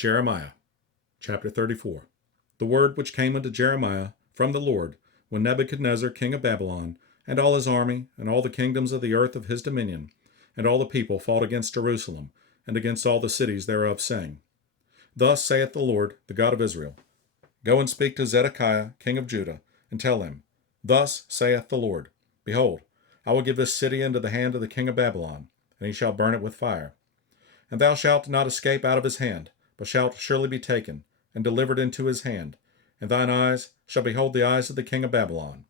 Jeremiah, chapter 34. The word which came unto Jeremiah from the Lord, when Nebuchadnezzar king of Babylon, and all his army, and all the kingdoms of the earth of his dominion, and all the people fought against Jerusalem, and against all the cities thereof, saying, Thus saith the Lord, the God of Israel, Go and speak to Zedekiah king of Judah, and tell him, Thus saith the Lord, Behold, I will give this city into the hand of the king of Babylon, and he shall burn it with fire. And thou shalt not escape out of his hand, but shalt surely be taken, and delivered into his hand, and thine eyes shall behold the eyes of the king of Babylon.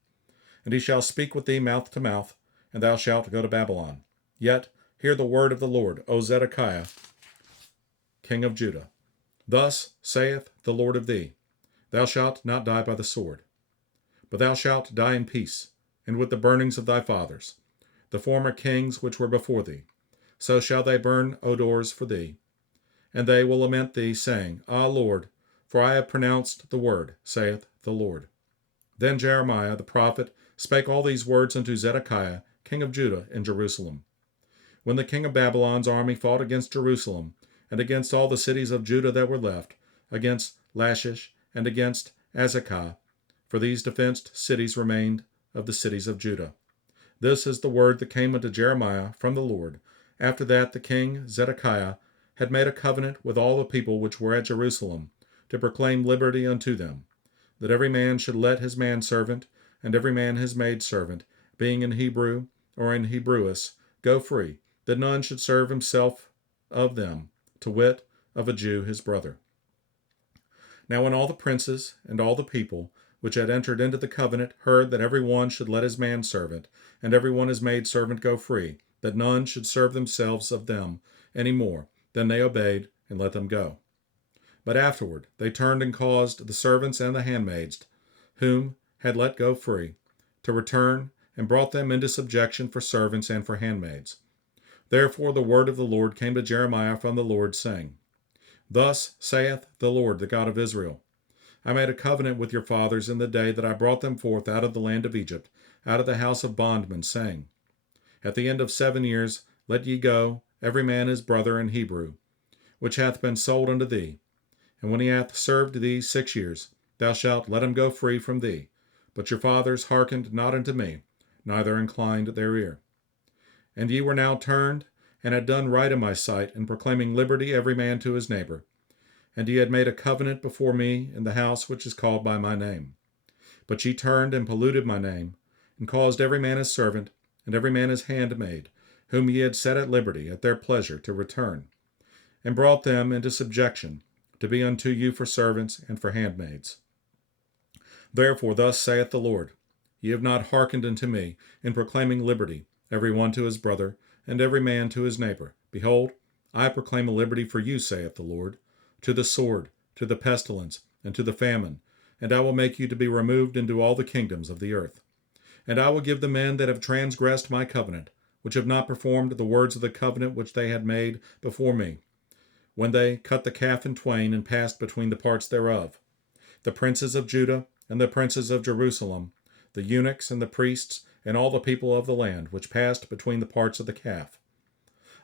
And he shall speak with thee mouth to mouth, and thou shalt go to Babylon. Yet hear the word of the Lord, O Zedekiah, king of Judah. Thus saith the Lord of thee, Thou shalt not die by the sword, but thou shalt die in peace, and with the burnings of thy fathers, the former kings which were before thee. So shall they burn odors for thee, and they will lament thee, saying, Ah, Lord, for I have pronounced the word, saith the Lord. Then Jeremiah the prophet spake all these words unto Zedekiah king of Judah in Jerusalem. When the king of Babylon's army fought against Jerusalem, and against all the cities of Judah that were left, against Lachish, and against Azekah, for these defenced cities remained of the cities of Judah. This is the word that came unto Jeremiah from the Lord, after that the king Zedekiah had made a covenant with all the people which were at Jerusalem, to proclaim liberty unto them, that every man should let his manservant, and every man his maidservant, being in Hebrew or in Hebrews, go free, that none should serve himself of them, to wit, of a Jew his brother. Now when all the princes and all the people which had entered into the covenant heard that every one should let his manservant, and every one his maidservant go free, that none should serve themselves of them any more, then they obeyed, and let them go. But afterward they turned and caused the servants and the handmaids, whom had let go free, to return, and brought them into subjection for servants and for handmaids. Therefore the word of the Lord came to Jeremiah from the Lord, saying, Thus saith the Lord, the God of Israel, I made a covenant with your fathers in the day that I brought them forth out of the land of Egypt, out of the house of bondmen, saying, At the end of 7 years let ye go, every man his brother in Hebrew, which hath been sold unto thee. And when he hath served thee 6 years, thou shalt let him go free from thee. But your fathers hearkened not unto me, neither inclined their ear. And ye were now turned, and had done right in my sight, in proclaiming liberty every man to his neighbor. And ye had made a covenant before me in the house which is called by my name. But ye turned and polluted my name, and caused every man his servant, and every man his handmaid, whom ye had set at liberty at their pleasure, to return, and brought them into subjection, to be unto you for servants and for handmaids. Therefore thus saith the Lord, Ye have not hearkened unto me, in proclaiming liberty, every one to his brother, and every man to his neighbor. Behold, I proclaim a liberty for you, saith the Lord, to the sword, to the pestilence, and to the famine, and I will make you to be removed into all the kingdoms of the earth. And I will give the men that have transgressed my covenant, which have not performed the words of the covenant which they had made before me, when they cut the calf in twain and passed between the parts thereof, the princes of Judah and the princes of Jerusalem, the eunuchs and the priests, and all the people of the land, which passed between the parts of the calf.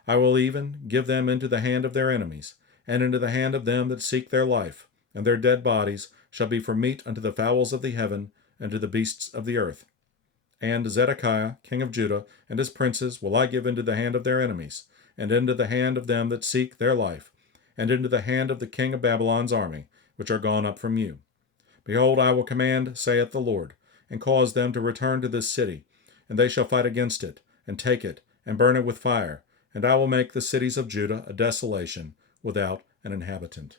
I will even give them into the hand of their enemies, and into the hand of them that seek their life, and their dead bodies shall be for meat unto the fowls of the heaven, and to the beasts of the earth. And Zedekiah king of Judah and his princes will I give into the hand of their enemies, and into the hand of them that seek their life, and into the hand of the king of Babylon's army, which are gone up from you. Behold, I will command, saith the Lord, and cause them to return to this city, and they shall fight against it, and take it, and burn it with fire, and I will make the cities of Judah a desolation, without an inhabitant.